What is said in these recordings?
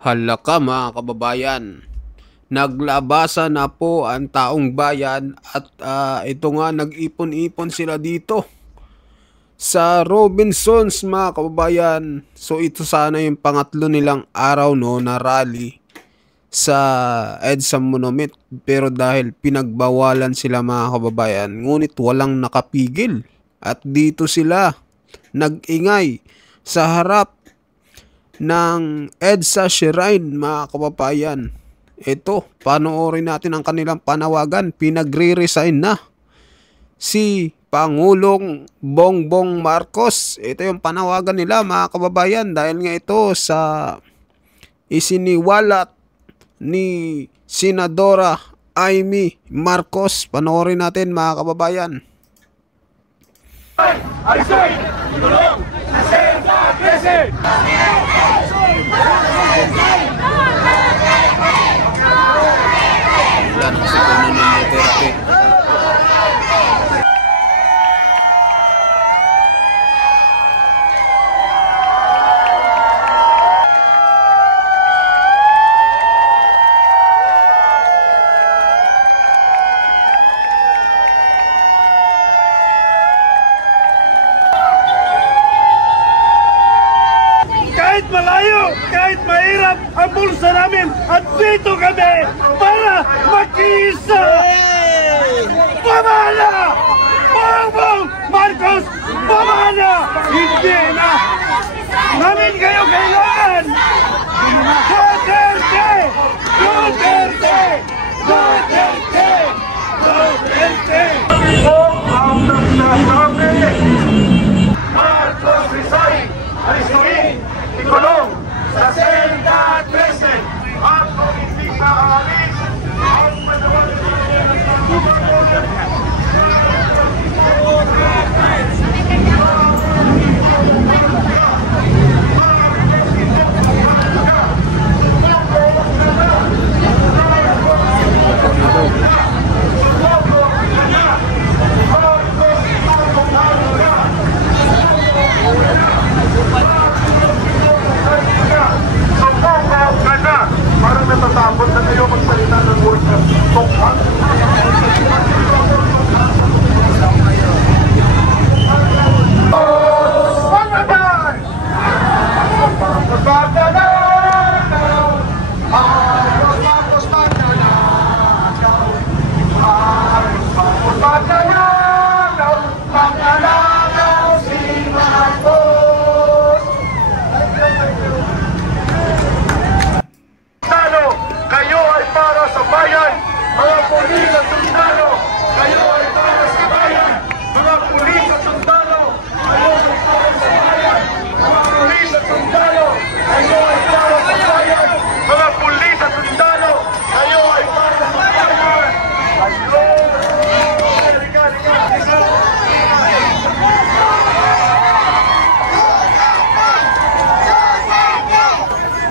Hala ka mga kababayan, naglabasan na po ang taong bayan at ito nga nag-ipon-ipon sila dito sa Robinsons mga kababayan. So ito sana yung pangatlo nilang araw na rally sa EDSA Monument, pero dahil pinagbawalan sila mga kababayan, ngunit walang nakapigil at dito sila nag-ingay sa harap ng EDSA Shrine mga kababayan. Ito, panoorin natin ang kanilang panawagan. Pinagre-resign na si Pangulong Bongbong Marcos. Ito yung panawagan nila mga kababayan, dahil nga ito sa isiniwalat ni Senadora Amy Marcos. Panoorin natin mga kababayan. Alisoy! Tulong! Asenta! Kresen! Yan ang segundo ng Duterte. Kahit malayo, kahit mahirap ang bulsa namin, at dito kami para magkiisa! Pamana! Bongbong Marcos! Pamana! Hindi na! Namin kayo kailangan! Duterte! Duterte! Duterte! Duterte! Ang nagsasabi! Marcos resign! Alisoy! Ikulong! Sa Senda at Kresen! At kung hindi makaalis, ang panawagan parang natatakot na kayo magsalita ng word of talk. Kayo ay para sa bayan, mga pulis at sundalo. Kayo ay para sa bayan, mga pulis at sundalo. Kayo ay para sa bayan, mga pulis at sundalo. Kayo ay para sa bayan, mga pulis at sundalo. Kayo ay para sa bayan.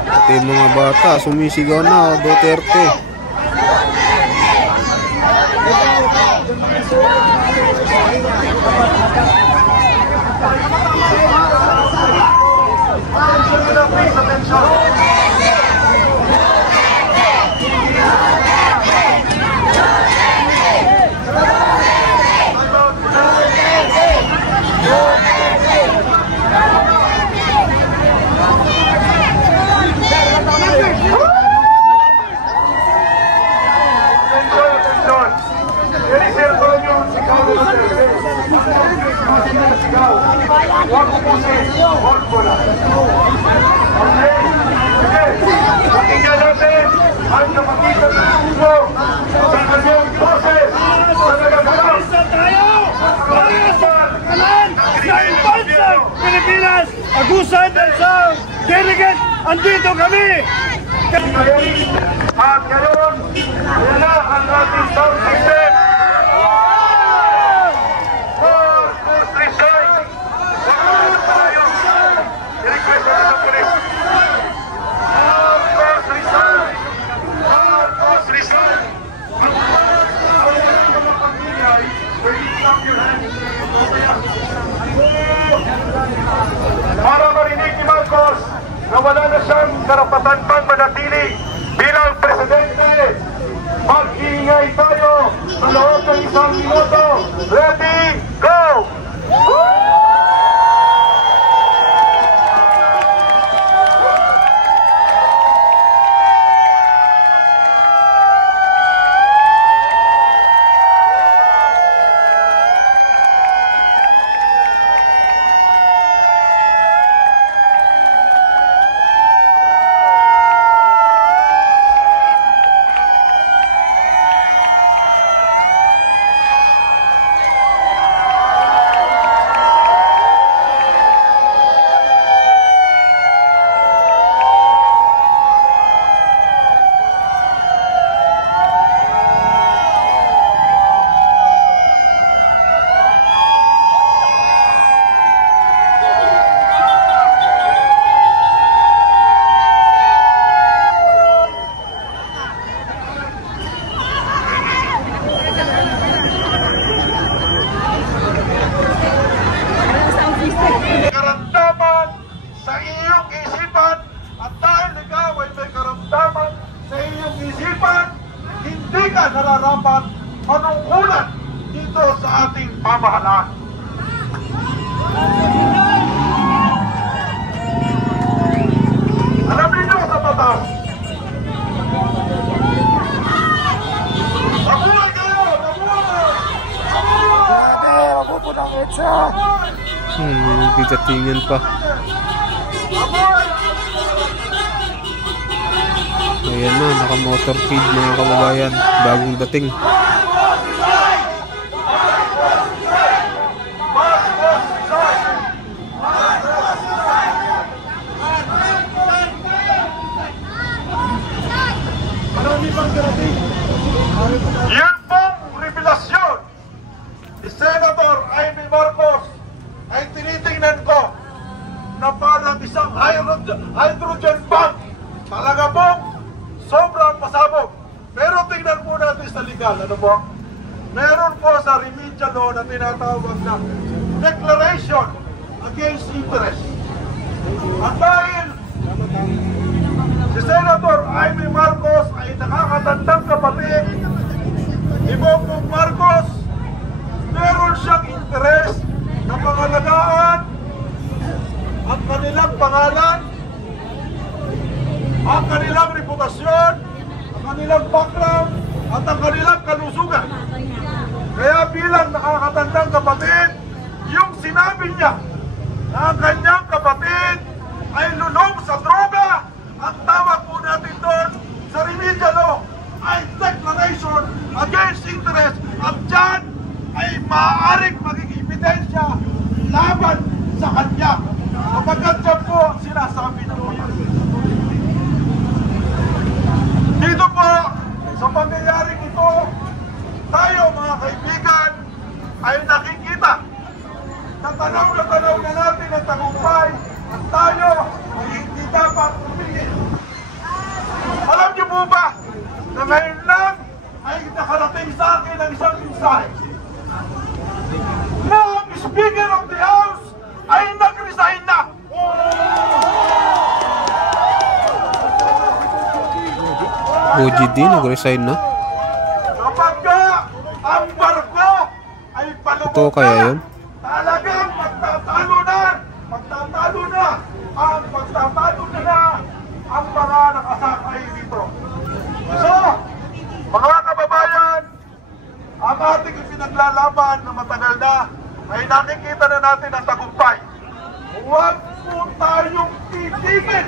Ito yung mga bata, sumisigaw na Duterte. Huwag mo po siya, hold ko lang. Okay? Sige, pakinggan natin ang napagitan ng puso sa kanyang boses sa nagaganap. Isa tayo! Para sa kalan sa Bansang Pilipinas! Agusan del Sao! Delegate, andito kami! At ngayon, yan na ang ating sound system. Para marinig ni Marcos na wala na siyang karapatan pang mananatili bilang presidente. Mag-iingay tayo sa loob ng 1 minuto. Ready, go! Karamdaman sa iyong isipan, at dahil ikaw ay may karamdaman sa iyong isipan, hindi ka nararapat manungkulan dito sa ating pamahalaan. Alam niyo sa batas, mabuhay kayo! Mabuhay! Mabuhay! Mabupunang etsa! Didatingan pa. Ayan na, naka-motorcade mga kababayan. Bagong dating. Yan pong revelasyon ni Senator Amy Marcos ay tinitingnan ko na parang isang hydrogen bomb. Talaga pong sobrang pasabog. Pero tingnan po natin sa legal. Ano po? Meron po sa remedial law na tinatawag na Declaration Against Interest. At dahil si Senator Amy Marcos ay nakakatandang kapatid ni Bongbong Marcos, meron siyang interest na pangalagaan ang kanilang pangalan, ang kanilang reputasyon, ang kanilang background, at ang kanilang kalusugan. Kaya bilang nakakatandang kapatid, yung sinabi niya na ang kanyang kapatid ay lulong sa droga, ang tawag po natin doon sa remedial law ay Declaration Against Interest, at dyan ay maaaring magiging ebidensya laban sa kanya. Kapagkat dyan po ang sinasabi ng mga. Dito po, sa pangyayaring ito, tayo mga kaibigan ay nakikita na tanaw na natin ang tagumpay, at tayo ay hindi dapat tumigil. Alam niyo po ba na ngayon lang ay nakarating sa akin ang isang mensahe na ang Speaker of the House ay nag-resign na. OGD nag-resign na? Kapag ang barko ay palubog Ito kaya yun? talagang magtatalo na ang mga nakasakay dito. So, mga kababayan, ang ating ipinaglalaban na matagal na ay nakikita na natin ang tagumpay. Huwag po tayong titigil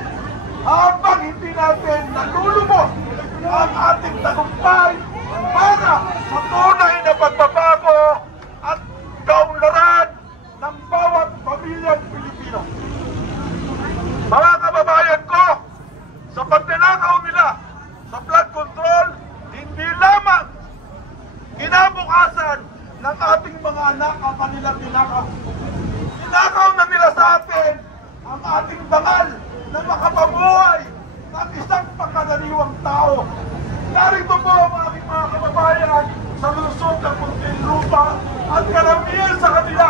habang hindi natin nalulubos ang ating tagumpay para sa tunay na pagbabago at kaunlaran ng bawat pamilyang Pilipino. Mga kababayan ko, sa pagninakaw nila sa flood control, hindi lamang kinabukasan ng ating mga anak ang kanilang ninakaw. Ninakaw na nila sa atin ang ating bangal na makapabuhay ng isang pangkaraniwang tao. Narito po ang aking mga kababayan sa lusog ng Muntinlupa, at karamihan sa kanila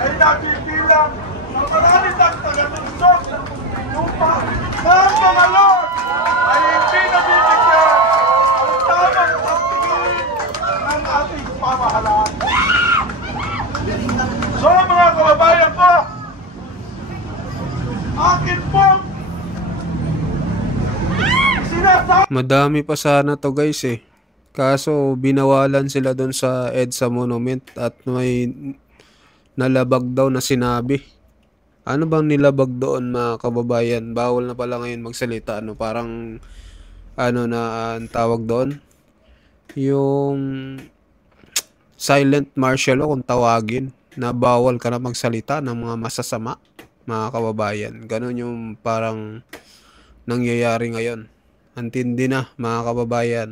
ay nabibilang ng maraming taga-lusog ng Muntinlupa na ang mga Lord ay Madami pa sana to guys eh. Kaso binawalan sila doon sa EDSA Monument at may nalabag daw na sinabi. Ano bang nilabag doon mga kababayan? Bawal na pala ngayon magsalita. Ano, parang ano na ang tawag doon? Yung silent martial law kung tawagin, na bawal ka na magsalita ng mga masasama mga kababayan. Ganon yung parang nangyayari ngayon. Antindi na mga kababayan.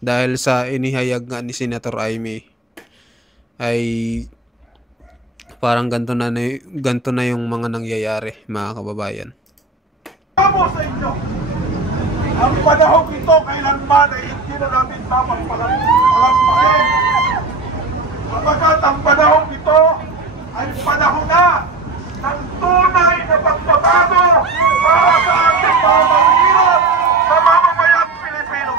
Dahil sa inihayag nga ni Senator Amy ay parang ganito na yung mga nangyayari mga kababayan. Tamo sa inyo. Ang panahon ito kailanman ay hindi na natin dapat palampasin. Sapagkat ang panahon ito ay panahon na ng tunay na pagbabago para sa ating mga mahihirap sa mamamayang Pilipino.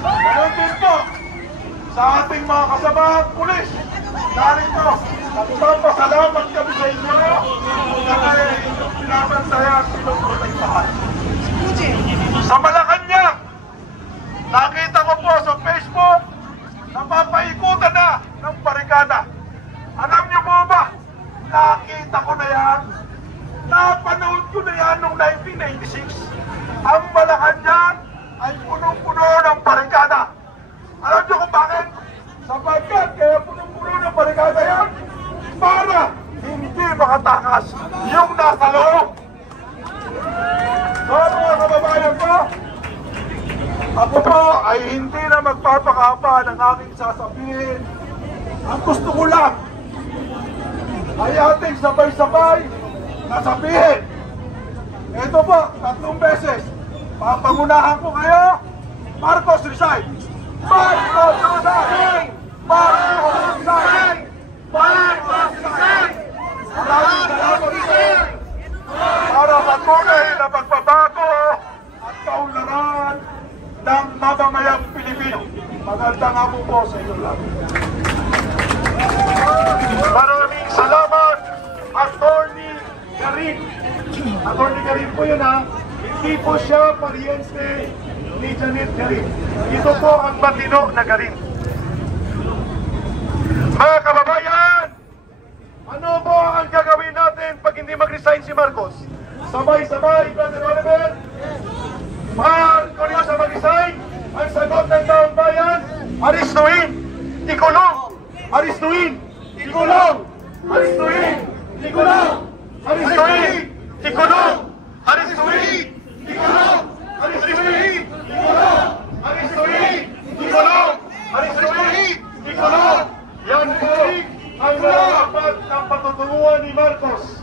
Ganon din po sa ating mga kasamahang pulis. Narito, nagpapasalamat kami sa inyo na kayo pinabantayan sinuprotektahan. Sa Malacanang, nakita ko po sa Facebook, napapaikutan na ng barikada. Alam niyo po ba, nakita ko na yan, napanood ko na yan noong 1996. Ang Malacanang ay punong-puno ng barikada. Alam niyo kung bakit? Sapagkat kaya punong-puno ng barikada yan para hindi makatakas yung nasa loob. So mga kababayan ko, ako po ay hindi na magpapakapa ng aking sasabihin. Ang gusto ko lang ay ating sabay-sabay na sabihin. Ito po, 3 beses. Papangunahan ko kayo, Marcos resign! Marcos resign! Marcos resign! Marcos resign! Maraming salamat po para sa tunay na pagbabago at kaunlaran ng mamamayang Pilipino. Magandang hapon po sa inyo lahat. Maraming salamat, Attorney Garin. Attorney Garin po yun ha. Hindi po siya pariente ni Janet Garin. Ito po ang matino na Garin. Mga kababayan, ano po ang gagawin natin pag hindi mag-resign si Marcos? Sabay-sabay, Brother Oliver. Kung hindi siya mag-resign, ang sagot ng taong bayan, aristuin, ikulong, aristuin, ikulong, aristuin, ikulong, aristuin, ikulong, aristuin, ikulong, aristuin, ikulong, aristuin, ikulong, aristuin, ikulong. Yan po ang narapat ng patutunguhan ni Marcos.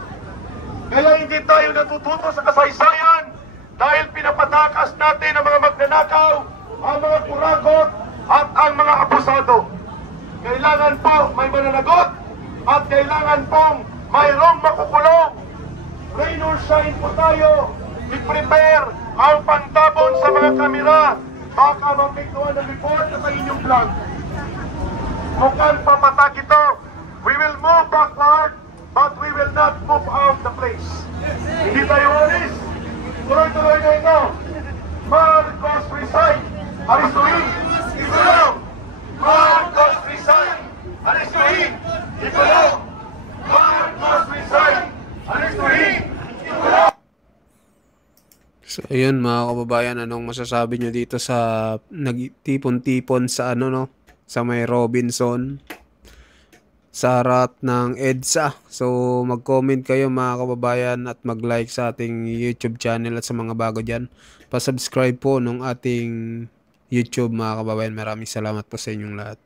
Kaya hindi tayo natututo sa kasaysayan dahil pinapatakas natin ang mga magnanakaw, ang mga kurakot at ang mga abusado. Kailangan po may mananagot at kailangan pong mayroong makukulong. Rain or shine po tayo. I-prepare ang pangtabon sa mga kamera. Baka mapigtuan ng report sa inyong vlog. Mukhang papatak ito. We will move backward, but we will not move out the place. Hindi tayo alis. Tuloy-tuloy na ito. Marcos resign. Aristuin. Ikulong. Marcos resign. Aristuin. Ikulong. Marcos resign. Aristuin. Ikulong. So ayun mga kababayan, anong masasabi nyo dito sa nagtipon-tipon sa ano no? Sa may Robinson sa harap ng EDSA. So mag-comment kayo mga kababayan at mag-like sa ating YouTube channel at sa mga bago dyan. Pa-subscribe po nung ating YouTube mga kababayan. Maraming salamat po sa inyong lahat.